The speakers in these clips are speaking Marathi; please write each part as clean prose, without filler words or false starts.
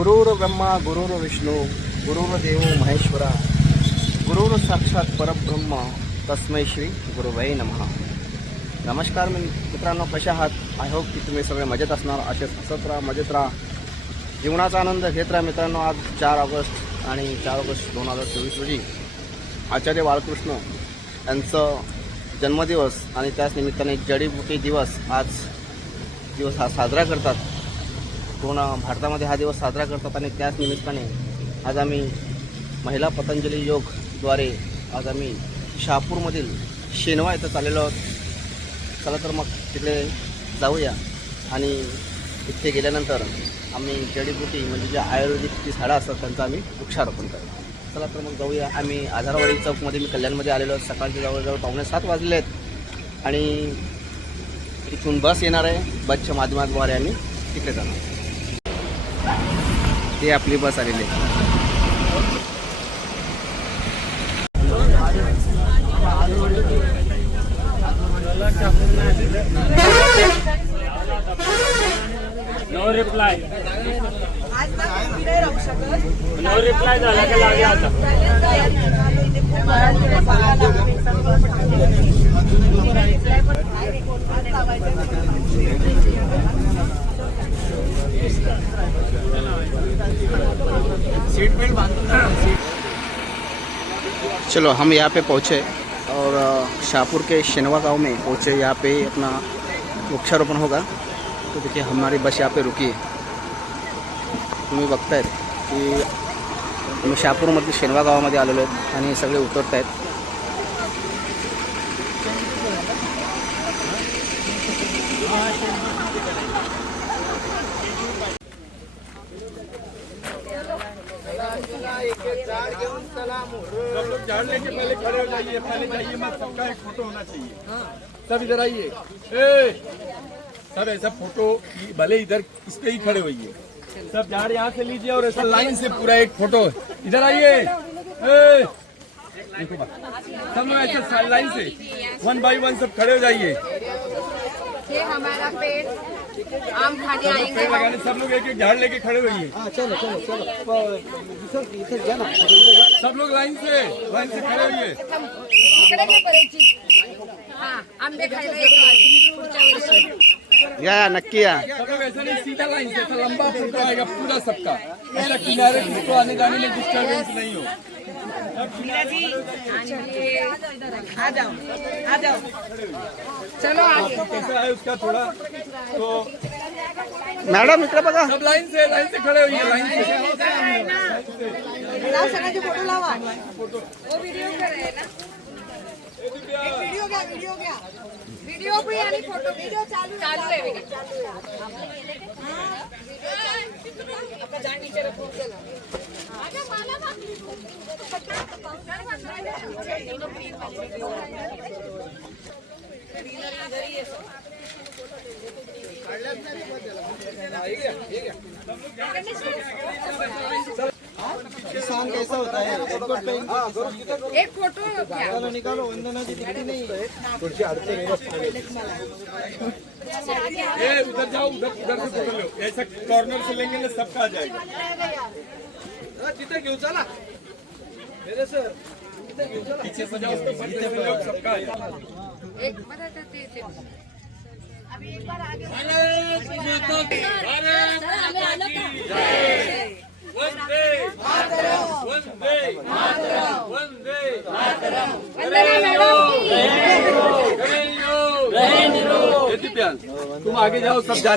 गुरुर् ब्रह्मा गुरुर् विष्णू गुरुर्देव महेश्वरा गुरुर् साक्षात परब्रह्म तस्मै श्री गुरुवे नमः. नमस्कार मित्रांनो, कशा आहात? आय होप की तुम्ही सगळे मजेत असणार. असेच हसत राहा, मजेत राहा, जीवनाचा आनंद घेत राहा. मित्रांनो, आज 4 ऑगस्ट आणि 4 ऑगस्ट 2024 रोजी आचार्य बाळकृष्ण यांचं जन्मदिवस आणि त्याच निमित्ताने जडीबुटी दिवस हा साजरा करतात. पूर्ण भारतामध्ये हा दिवस साजरा करतात आणि त्याच निमित्ताने आज आम्ही महिला पतंजली योगद्वारे आज आम्ही शहापूरमधील शेनवा इथं चाललेलो आहोत. चला तर मग तिकडे जाऊया आणि तिथे गेल्यानंतर आम्ही जडीबुटी म्हणजे ज्या आयुर्वेदिक जी झाडं असतात त्यांचं आम्ही वृक्षारोपण करतो. चला तर मग जाऊया. आम्ही आधारवाडी चौकमध्ये मी कल्याणमध्ये आलेलो आहोत. सकाळचे जवळजवळ 7:45 वाजले आहेत आणि इथून बस येणार आहे. बसच्या माध्यमाद्वारे आम्ही तिकडे जाणार. ते आपली बस आलेली आहे. नो रिप्लाय झाला का लागे आता. सीट बेल्ट चलो हम यहाँ पे पहुँचे और शाहपुर के शेनवा गांव में पहुँचे. यहाँ पे अपना वृक्षारोपण होगा. तो देखिए हमारी बस यहाँ पे रुकी है. तुम्ही बघतायत की आम्ही शहापूरमध्ये शेनवा गावामध्ये आलेलो आहेत आणि सगळे उतरत आहेत. सब लोग झाड़ लेके पहले खड़े हो जाइए. पहले जाइए मत, सबका एक फोटो होना चाहिए. सब इधर आइए. सब ऐसा फोटो भले इधर इस पे ही खड़े होइए. सब झाड़ यहाँ से लीजिए और ऐसा लाइन से पूरा एक फोटो. इधर आइए. देखो सब लोग ऐसा लाइन से 1 बाय 1 सब खड़े हो जाइए. ये हमारा पेड़ आम खाने आएंगे. लगाने सब लोग एक एक झाड़ लेके खड़े होइए. चलो चलो चलो इथे जा ना. सब लोग लाइन से खड़े होइए. इकडे नाही करायची. हां, आंबे खायला येतो पुढच्या वर्षी. या नक्की या. सब लोग ऐसा नहीं, सीधा लाइन से ऐसा लंबा फोटो आएगा पूरा सबका. ऐसा किनारे फोटो आने जाने में डिस्टर्बेंस नहीं हो. आ जाओ चलो आगे. कैसा है उसका थोड़ा तो मॅडम इकडे बघा. सब लाइन से खड़े होइए. लाइन से सगळ्यांचे फोटो लावा. वो व्हिडिओ करे ना. व्हिडिओ घ्या. व्हिडिओ भी आणि फोटो व्हिडिओ चालू आहे. आता जाण विचार फोन केला. किसान कैसा होता है? एक फोटो घ्या. निकालो. वंदना जी दिखती नहीं. उधर जाओ. उधर से फोटो लो. ऐसा कॉर्नर से लेंगे ना सबका आ जाएगा. तिथे घेऊ चला. सर पीछे से जाओ तो सबका आ जाएगा. एक बरं ते अभी एक बार आगे. वंदे तुम आगे जाओ. सब जा.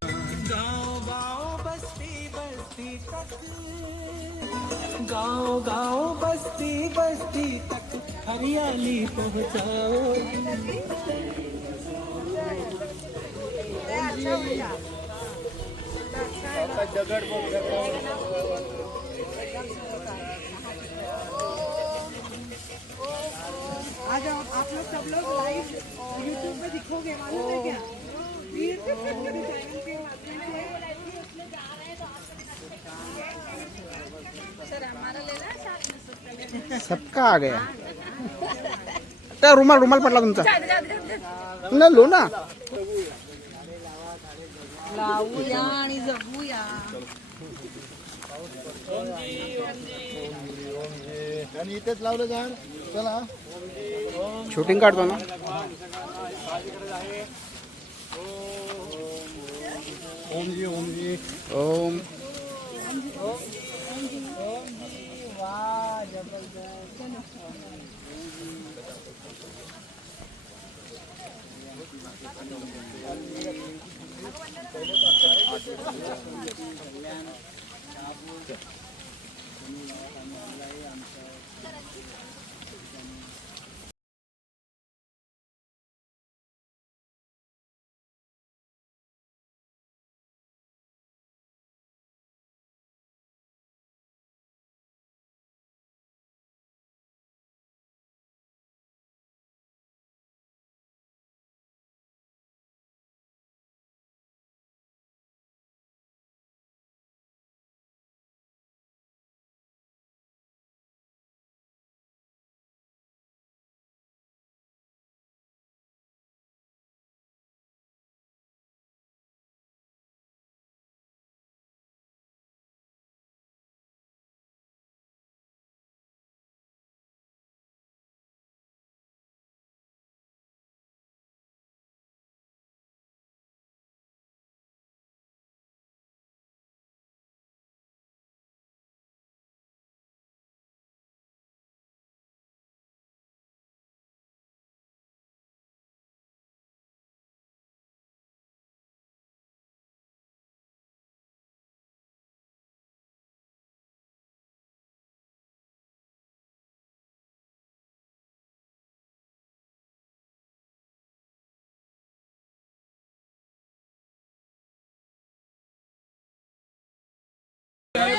गाँव बस्ती तक हरियाली पहुँचाओ. आ जाओ आप लोग, सब लोग लाइव यूट्यूब पे दिखोगे, मालूम है क्या? चैनल के माध्यम से. सबका आ गया. त्या रुमाल पडला तुमचा. ना लो ना. गाऊया आणि जगूया. आणि इथेच लावलं झाड. चला शूटिंग काढतो ना. ओम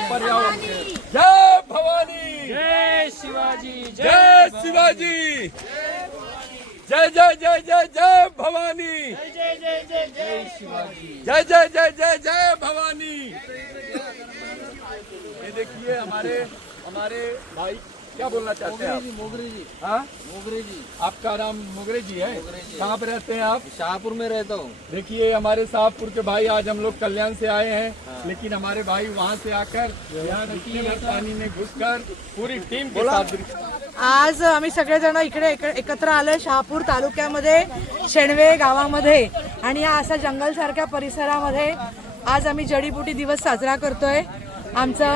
पर्यावरण. जय भवानी. जय शिवाजी. जय शिवाजी. जय जय जय जय जय भवानी. जय जय जय जय शिवाजी. जय जय जय जय जय भवानी. ये देखिए हमारे भाई क्या बोलना चाहते हैं आप? मोगरे जी. हाँ, मोगरे जी. आपका नाम मोगरे जी है? कहाँ पे रहते हैं आप? शाहपुर में रहता हूँ. देखिए हमारे शाहपुर के भाई, आज हम लोग कल्याण से आए हैं, लेकिन हमारे भाई वहाँ से आकर यहाँ पानी में घुसकर पूरी टीम के साथ. आज आम्ही सगळेजण इकडे एकत्र आलोय शहापूर तालुक्यामध्ये शेणवे गावामध्ये आणि या असा जंगल सारख्या परिसरामध्ये आज आम्ही जडीबुटी दिवस साजरा करतोय. आमचा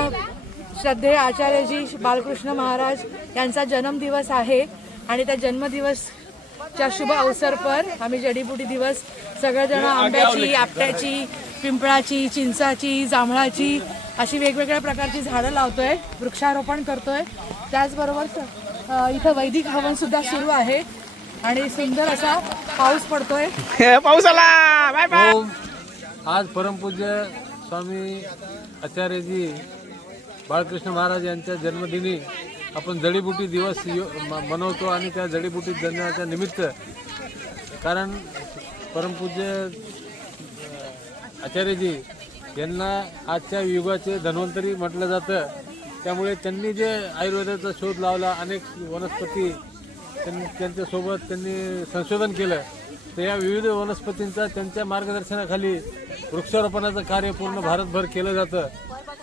श्रद्धेय आचार्यजी बालकृष्ण महाराज यांचा जन्मदिवस आहे आणि त्या जन्मदिवसच्या शुभ अवसर पर आम्ही जडीबुटी दिवस सगळेजण आंब्याची, आपट्याची, पिंपळाची, चिंचाची, जांभळाची अशी वेगवेगळ्या प्रकारची झाडं लावतोय, वृक्षारोपण करतोय. त्याचबरोबर इथं वैदिक हवन सुद्धा सुरू आहे आणि सुंदर असा पाऊस पडतोय. पाऊस आला. Bye bye. ओम. आज परमपूज्य स्वामी आचार्यजी बाळकृष्ण महाराज यांच्या जन्मदिनी आपण जडीबुटी दिवस मनवतो आणि त्या जडीबुटी दिनाच्या निमित्त, कारण परमपूज्य आचार्यजी यांना आजच्या युगाचे धन्वंतरी म्हटलं जातं. त्यामुळे त्यांनी जे आयुर्वेदाचा शोध लावला, अनेक वनस्पती त्यांच्यासोबत त्यांनी संशोधन केलं, तर या विविध वनस्पतींचा त्यांच्या मार्गदर्शनाखाली वृक्षारोपणाचं कार्य पूर्ण भारतभर केलं जातं.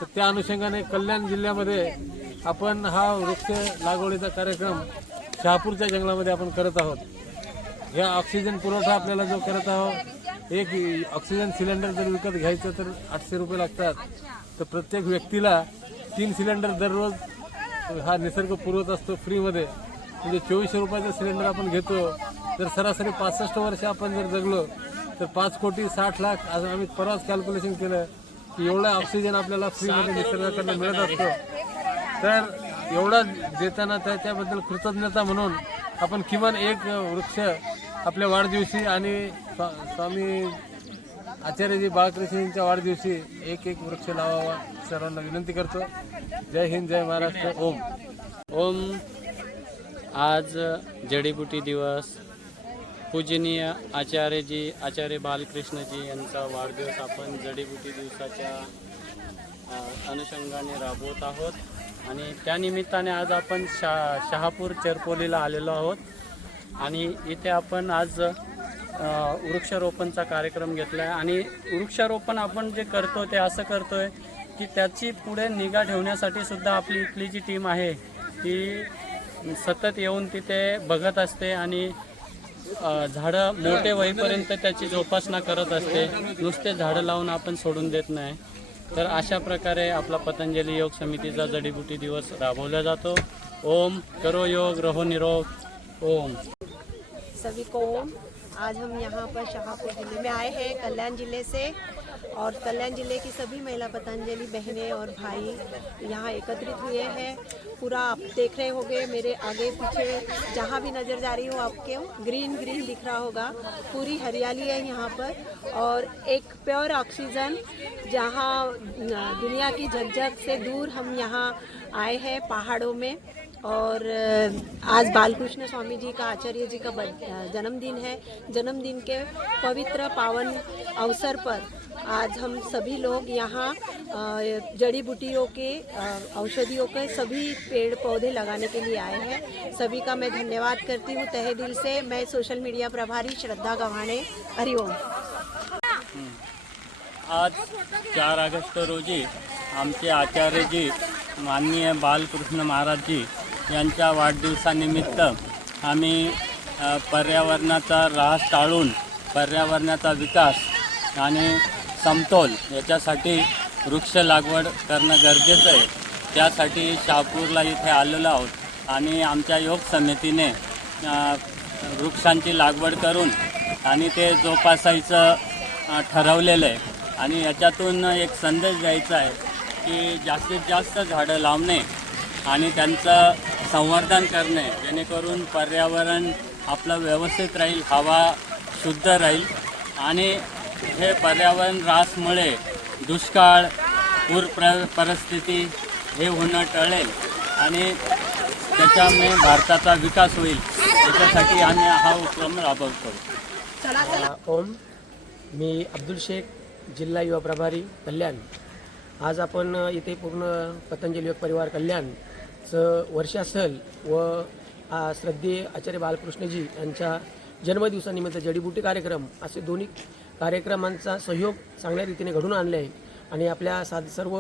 तर त्या अनुषंगाने कल्याण जिल्ह्यामध्ये आपण हा वृक्ष लागवडीचा कार्यक्रम शहापूरच्या जंगलामध्ये आपण करत आहोत. ह्या ऑक्सिजन पुरवठा आपल्याला जो करत आहोत, एक ऑक्सिजन सिलेंडर जर विकत घ्यायचं तर 800 रुपये लागतात. तर प्रत्येक व्यक्तीला 3 सिलेंडर दररोज हा निसर्ग पुरवत असतो फ्रीमध्ये. म्हणजे 2400 रुपयाचा सिलेंडर आपण घेतो. तर सरासरी 65 वर्ष आपण जर जगलो तर 5,60,00,000 आज आम्ही परवाच कॅल्क्युलेशन केलं की एवढा ऑक्सिजन आपल्याला फ्रीमध्ये निसर्गाकडनं मिळत असतो. तर एवढा देताना त्याच्याबद्दल कृतज्ञता म्हणून आपण किमान एक वृक्ष आपल्या वाढदिवशी आणि स्वामी आचार्यजी बाळकृष्णजींच्या वाढदिवशी एक वृक्ष लावावा सर्वांना विनंती करतो. जय हिंद, जय महाराष्ट्र. ओम. ओम. आज जडीबुटी दिवस, पूजनीय आचार्य बालकृष्णजी यांचा वाढदिवस आपण जडीबुटी दिवसाच्या अनुषंगाने राबवत आहोत आणि त्यानिमित्ताने आज आपण शहापूर चरपोलीला आलेलो आहोत आणि इथे आपण आज वृक्षारोपणचा कार्यक्रम घेतला आहे आणि वृक्षारोपण आपण जे करतो ते असं करतो आहे की त्याची पुढे निगा ठेवण्यासाठी सुद्धा आपली इथली जी टीम आहे ती सतत येऊन तिथे बघत असते आणि झाडं मोठे होईपर्यंत त्याची जोपासना करत असते. नुसते झाडं लावून आपण सोडून देत नाही. तर अशा प्रकारे आपला पतंजली योग समितीचा जडीबुटी दिवस राबवला जातो. ओम करो योग रहो निरोग. ओम. सभी को ओम. आज हम यहाँ पर शाहपुर जिले में आए हैं कल्याण जिले से, और कल्याण जिले की सभी महिला पतंजलि बहनें और भाई यहाँ एकत्रित हुए हैं. पूरा आप देख रहे होंगे मेरे आगे पीछे जहाँ भी नज़र जा रही हो आपके ग्रीन ग्रीन दिख रहा होगा. पूरी हरियाली है यहाँ पर और एक प्योर ऑक्सीजन. जहाँ दुनिया की झकझक से दूर हम यहाँ आए हैं पहाड़ों में. और आज बालकृष्ण स्वामी जी का, आचार्य जी का जन्मदिन है. जन्मदिन के पवित्र पावन अवसर पर आज हम सभी लोग यहाँ जड़ी बूटियों के, औषधियों के सभी पेड़ पौधे लगाने के लिए आए हैं. सभी का मैं धन्यवाद करती हूँ तहे दिल से. मैं सोशल मीडिया प्रभारी श्रद्धा गव्हाणे. हरिओम. आज 4 ऑगस्ट रोजी आमचे आचार्यजी माननीय बालकृष्ण महाराजजी यांच्या वाढदिवसानिमित्त आम्ही पर्यावरणाचा ऱ्हास टाळून पर्यावरणाचा विकास आणि समतोल याच्यासाठी वृक्ष लागवड करणं गरजेचं आहे. त्यासाठी शहापूरला इथे आलेलो आहोत आणि आमच्या योग समितीने वृक्षांची लागवड करून आणि ते जोपासायचं ठरवलेलं आहे. आणि याच्यातून एक संदेश द्यायचा आहे की जास्तीत जास्त झाडं लावणे आणि त्यांचं संवर्धन करणे, जेणेकरून पर्यावरण आपलं व्यवस्थित राहील, हवा शुद्ध राहील. आणि हे पर्यावरण ऱ्हासमुळे दुष्काळ, पूर परिस्थिती हे होणं टळेल आणि त्याच्यामुळे भारताचा विकास होईल. त्याच्यासाठी आम्ही हा उपक्रम राबवतो. ओम. मी अब्दुल शेख, जिल्हा युवा प्रभारी कल्याण. आज आपण इथे पूर्ण पतंजली योग परिवार कल्याणचं वर्ष असेल व श्रद्धेय आचार्य बालकृष्णजी यांच्या जन्मदिवसानिमित्त जडीबुटी कार्यक्रम असे दोन्ही कार्यक्रमांचा सहयोग चांगल्या रीतीने घडून आणले आहे. आणि आपल्या सर्व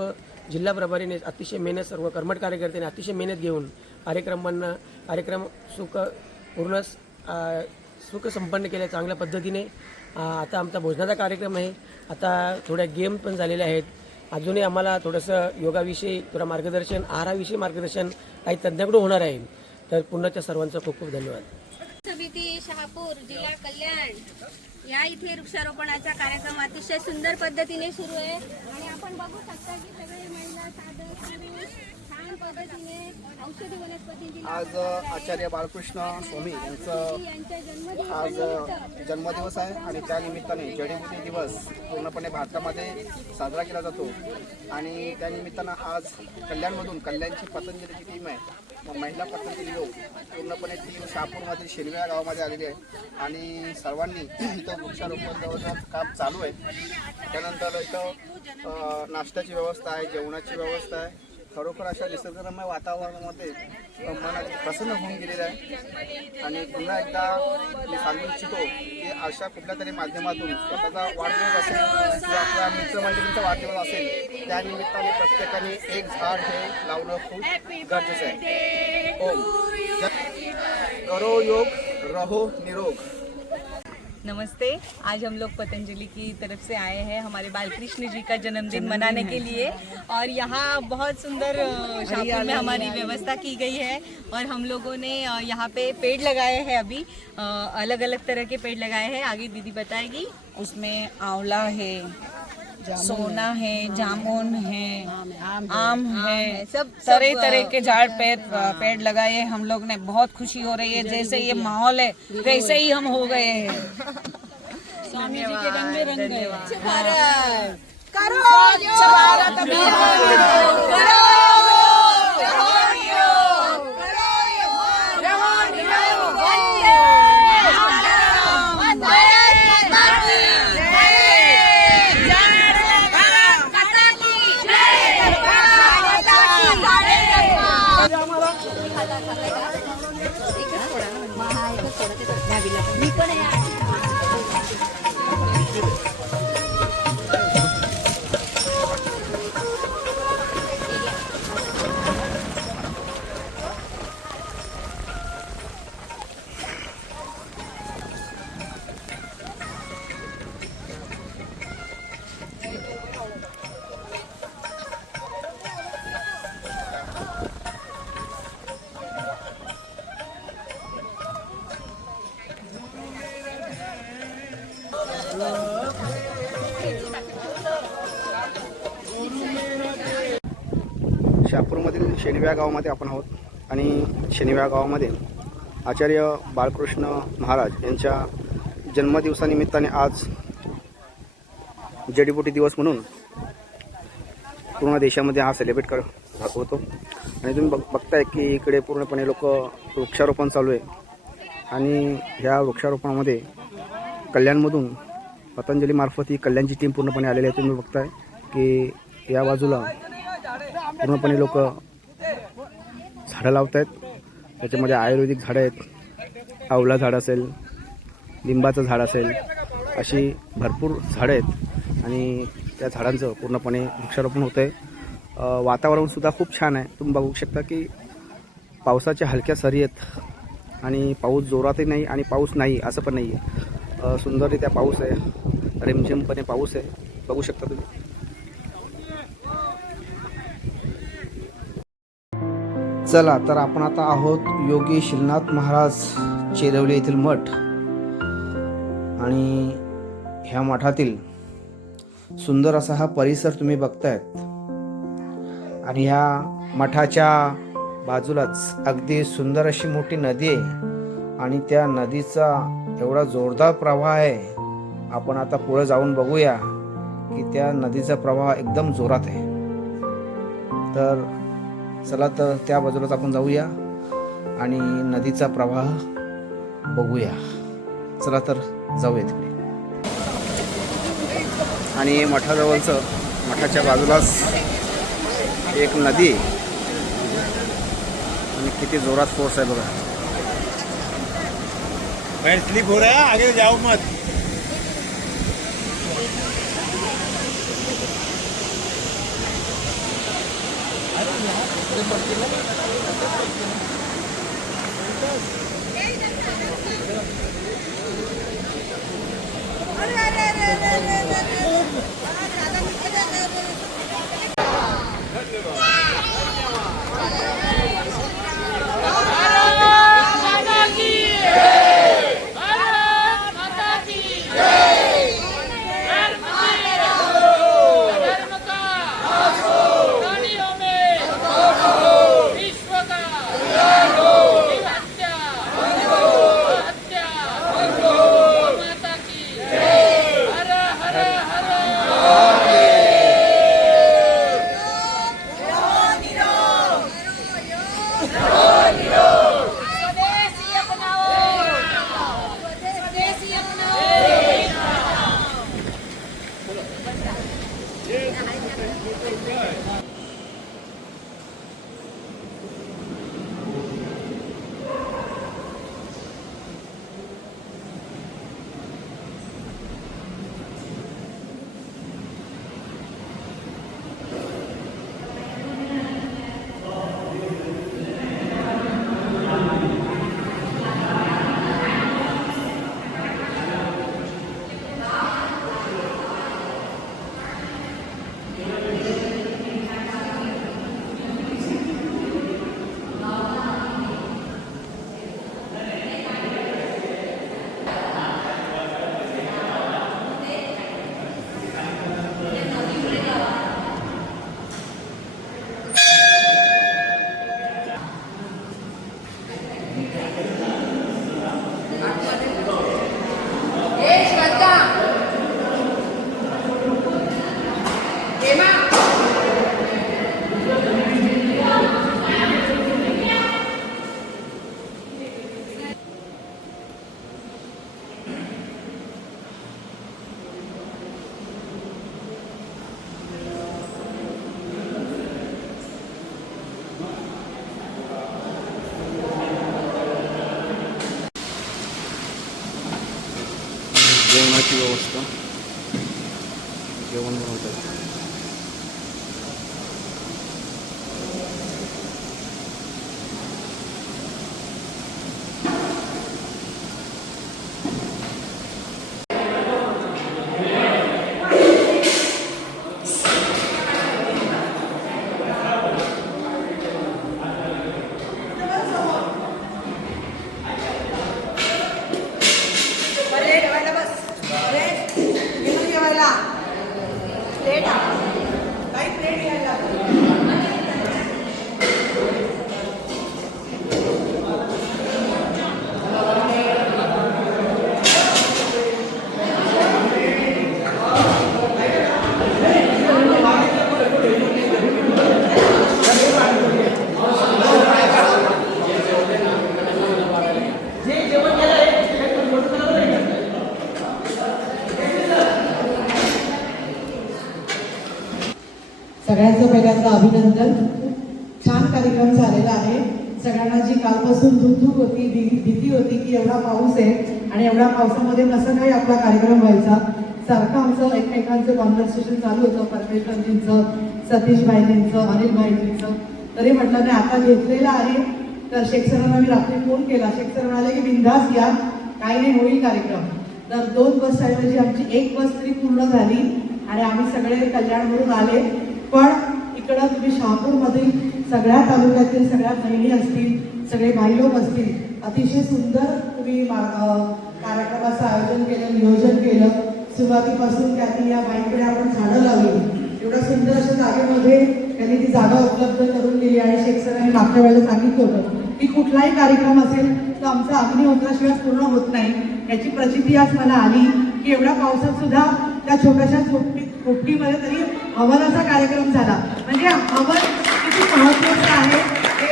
जिल्हा प्रभारीने अतिशय मेहनत, सर्व कर्मठ कार्यकर्त्यांनी अतिशय मेहनत घेऊन कार्यक्रम सुख संपन्न केले चांगल्या पद्धतीने. आता आमचा भोजनाचा कार्यक्रम आहे. आता थोड्या गेम पण झालेल्या आहेत. अजूनही आम्हाला थोडंसं योगाविषयी थोडं मार्गदर्शन, आहाराविषयी मार्गदर्शन काही तज्ज्ञाकडून होणार आहे. तर पुन्हा सर्वांचा खूप खूप धन्यवाद. समिती शहापूर जिल्हा कल्याण या इथे वृक्षारोपणाचा कार्यक्रम अतिशय सुंदर पद्धतीने सुरू आहे आणि आपण बघू शकता की सगळे महिला साधं छान पद्धतीने औषधी वनस्पतींची आज आचार्य बालकृष्ण स्वामी यांचं आज जन्मदिवस आहे आणि त्यानिमित्ताने जडीबुटी दिवस पूर्णपणे भारतामध्ये साजरा केला जातो. आणि त्यानिमित्तानं आज कल्याणची पतंजलीची टीम आहे, महिला पतंजली योग पूर्णपणे टीम शहापूरमधील शेलवे या गावामध्ये आलेली आहे. आणि सर्वांनी इथं वृक्षारोपण जवळजवळ काम चालू आहे. त्यानंतर इथं नाश्त्याची व्यवस्था आहे, जेवणाची व्यवस्था आहे. खरोखर अशा निसर्गरम्य वातावरणामध्ये मन प्रसन्न होऊन गेलेलं आहे. आणि पुन्हा एकदा मी सांगू इच्छितो की अशा कुठल्या तरी माध्यमातून स्वतःचा वाढदिवस असेल किंवा आपल्या मित्रमंडळींचा वाढदिवस असेल, त्यानिमित्ताने प्रत्येकाने एक झाड हे लावणं खूप गरजेचं आहे. ओम. करो योग रहो निरोग. नमस्ते. आज हम लोग पतंजलि की तरफ से आए हैं हमारे बालकृष्ण जी का जन्मदिन मनाने के लिए, और यहाँ बहुत सुंदर शाहपुर में हमारी व्यवस्था की गई है. और हम लोगों ने यहाँ पे पेड़ लगाए हैं. अभी अलग अलग तरह के पेड़ लगाए हैं. आगे दीदी बताएगी. उसमें आंवला है, सोना है, जामुन है, आम है, सब तरह तरह के झाड़ पेड़ लगाए हम लोग ने. बहुत खुशी हो रही है. जैसे ये माहौल है वैसे ही हम हो गए हैं. स्वामी जी के रंग में रंग गए. भारत करो, भारत अभियान करो. शहापूरमधील शेणव्या गावामध्ये आपण आहोत आणि शेणव्या गावामध्ये आचार्य बाळकृष्ण महाराज यांच्या जन्मदिवसानिमित्ताने आज जडीबुटी दिवस म्हणून पूर्ण देशामध्ये हा सेलिब्रेट होतो आणि तुम्ही बघताय की इकडे पूर्णपणे लोक वृक्षारोपण चालू आहे आणि ह्या वृक्षारोपणामध्ये कल्याणमधून पतंजलीमार्फत ही कल्याणची टीम पूर्णपणे आलेली आहे. तुम्ही बघताय की या बाजूला पूर्णपणे लोक झाडं लावत आहेत. त्याच्यामध्ये आयुर्वेदिक झाडं आहेत, आवळा झाड असेल, लिंबाचं झाड असेल, अशी भरपूर झाडं आहेत आणि त्या झाडांचं पूर्णपणे वृक्षारोपण होतं आहे. वातावरणसुद्धा खूप छान आहे. तुम्ही बघू शकता की पावसाच्या हलक्या सरी आहेत आणि पाऊस जोरातही नाही आणि पाऊस नाही असं पण नाही आहे. सुंदररित्या पाऊस आहे, रिमझिमपणे पाऊस आहे, बघू शकता तुम्ही. चला तर आपण आता आहोत योगी शिलनाथ महाराज चेरवली येथील मठ आणि ह्या मठातील सुंदर असा हा परिसर तुम्ही बघतायत आणि ह्या मठाच्या बाजूलाच अगदी सुंदर अशी मोठी नदी आहे आणि त्या नदीचा एवढा जोरदार प्रवाह आहे. आपण आता पुढे जाऊन बघूया की त्या नदीचा प्रवाह एकदम जोरात आहे. तर चला तर त्या बाजूलाच आपण जाऊया आणि नदीचा प्रवाह बघूया. चला तर जाऊया तिकडे. आणि मठाजवळचं मठाच्या बाजूलाच एक नदी आणि किती जोरात फोर्स आहे बघा. स्लिप हो रहा है, आगे जाओ मत. जेवणाची व्यवस्था, जेवण बनवतात. प्लेट सगळ्यांचं पहिल्यांदा अभिनंदन. छान कार्यक्रम झालेला आहे. सगळ्यांना जी कालपासून धुकधुक होती, भीती होती की एवढा पाऊस आहे आणि एवढ्या पावसामध्ये कसं काही आपला कार्यक्रम व्हायचा, सारखं आमचं एकमेकांचं कॉन्व्हर्सेशन चालू होतं, परमेश्वरजींचं, सतीश भाईजींचं, अनिल भाईजींचं. तरी म्हटलं नाही आता घेतलेलं आहे. तर शेख सरांना मी रात्री फोन केला. शेख सर म्हणाले की बिंदास या, काही नाही होईल कार्यक्रम. तर 2 बस ऐवजी आमची 1 बस तरी पूर्ण झाली आणि आम्ही सगळे कल्याणवरून आले. पण इकडं तुम्ही शहापूरमधील सगळ्या तालुक्यातील सगळ्या बहिणी असतील, सगळे भाई लोक असतील, अतिशय सुंदर तुम्ही कार्यक्रमाचं आयोजन केलं, नियोजन केलं. सुरुवातीपासून त्यांनी या बाईकडे आपण झाडं लावली. एवढ्या सुंदर अशा जागेमध्ये त्यांनी ती जागा उपलब्ध करून दिली आणि शेख सरांनी मागच्या वेळेला सांगितलं होतं की कुठलाही कार्यक्रम असेल तर आमचा अग्निहोत्राशिवाय पूर्ण होत नाही. याची प्रचिती आज मला आली की एवढ्या पावसात सुद्धा त्या छोट्याशा खोपटीमध्ये तरी हवनाचा कार्यक्रम झाला. म्हणजे हवन किती महत्त्वाचं आहे हे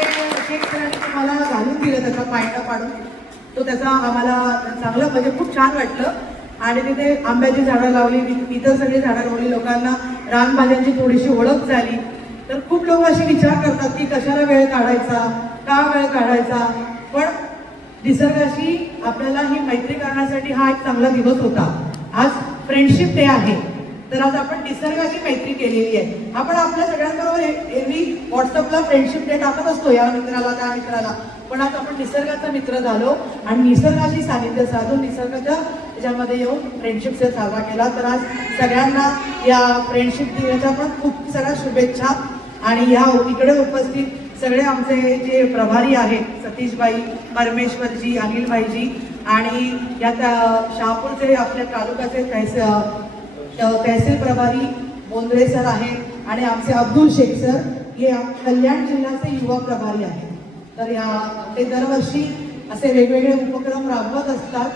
शेख सरांनी तुम्हाला घालून दिलं, त्याचा पायटा पाडून. तो त्याचा आम्हाला चांगलं म्हणजे खूप छान वाटलं. आणि तिथे आंब्याची झाडं लावली, इतर सगळी झाडं लावली. लोकांना रानभाज्यांची थोडीशी ओळख झाली. तर खूप लोक असे विचार करतात की कशाला वेळ काढायचा, का वेळ काढायचा. पण निसर्गाशी आपल्याला ही मैत्री करण्यासाठी हा एक चांगला दिवस होता. आज फ्रेंडशिप डे आहे. तर आज आपण निसर्गाची मैत्री केलेली आहे. आपण आपल्या सगळ्यांबरोबर एरवी व्हॉट्सअपला फ्रेंडशिप डे टाकत असतो, या मित्राला त्या मित्राला. पण आज आपण निसर्गाचा मित्र झालो आणि निसर्गाशी सानिध्य साधून निसर्गाच्या त्याच्यामध्ये येऊन फ्रेंडशिप डे साजरा केला. तर आज सगळ्यांना या फ्रेंडशिप दिनाच्या पण खूप सगळ्या शुभेच्छा. आणि या इकडे उपस्थित सगळे आमचे जे प्रभारी आहेत, सतीशबाई, परमेश्वरजी, अनिल भाईजी आणि या शहापूरचे आपल्या तालुक्याचे तहसील प्रभारी बोंद्रे सर आहेत आणि आमचे अब्दुल शेख सर हे कल्याण जिल्ह्याचे युवा प्रभारी आहेत. तर ते दरवर्षी असे वेगवेगळे उपक्रम राबवत असतात.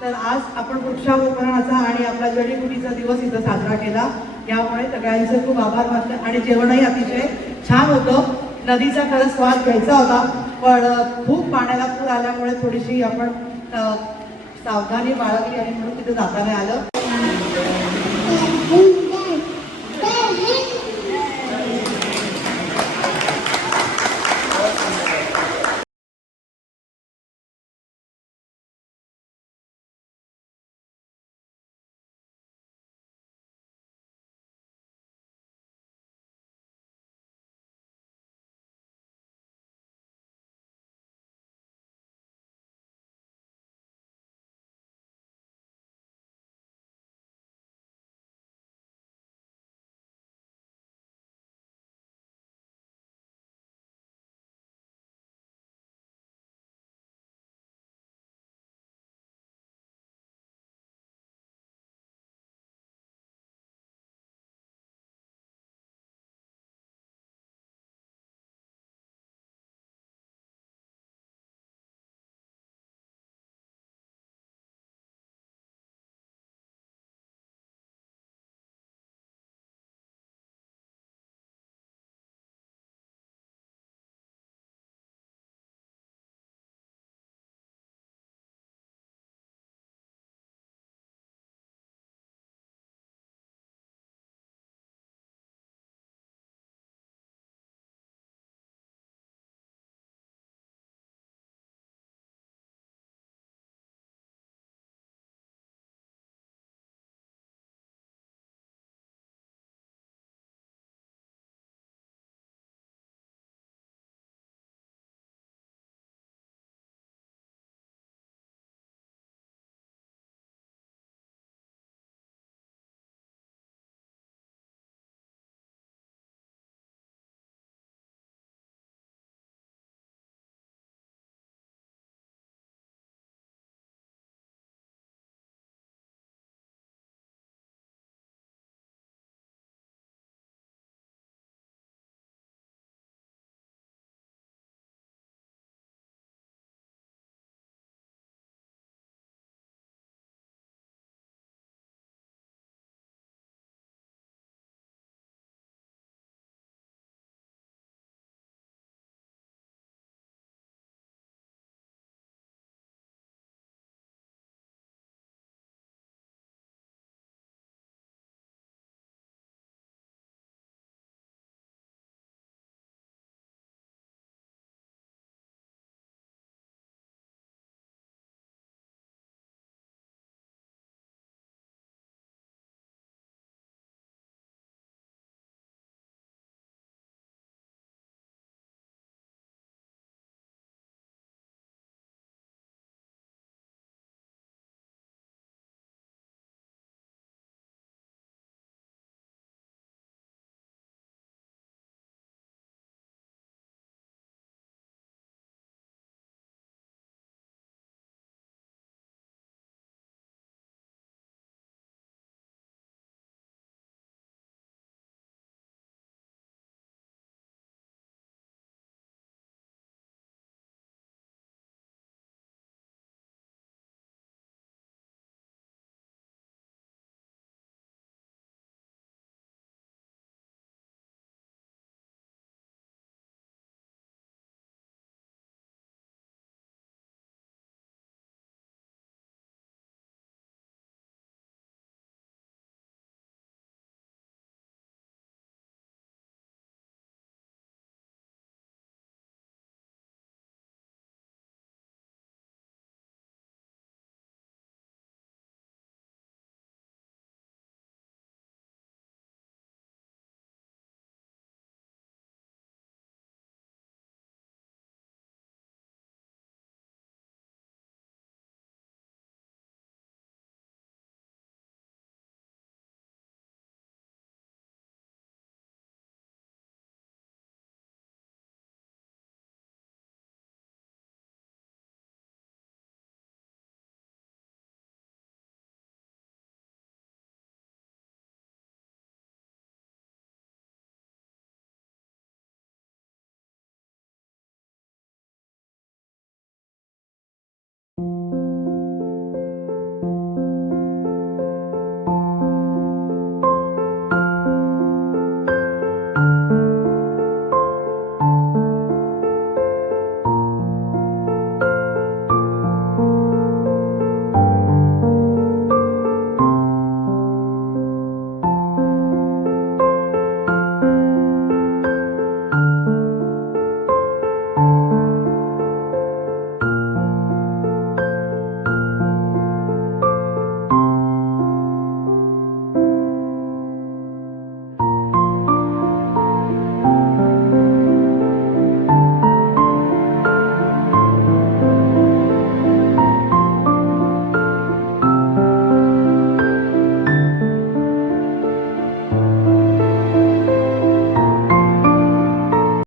तर आज आपण वृक्षारोपणाचा आणि आपला जडीबुटीचा दिवस इथं साजरा केला. यामुळे सगळ्यांचे खूप आभार मानते. आणि जेवणही अतिशय छान होतं. नदीचा खरंच स्वाद घ्यायचा होता, पण खूप पाण्याला पूर आल्यामुळे थोडीशी आपण सावधानी बाळगली आणि म्हणून तिथे जाता नाही आलं.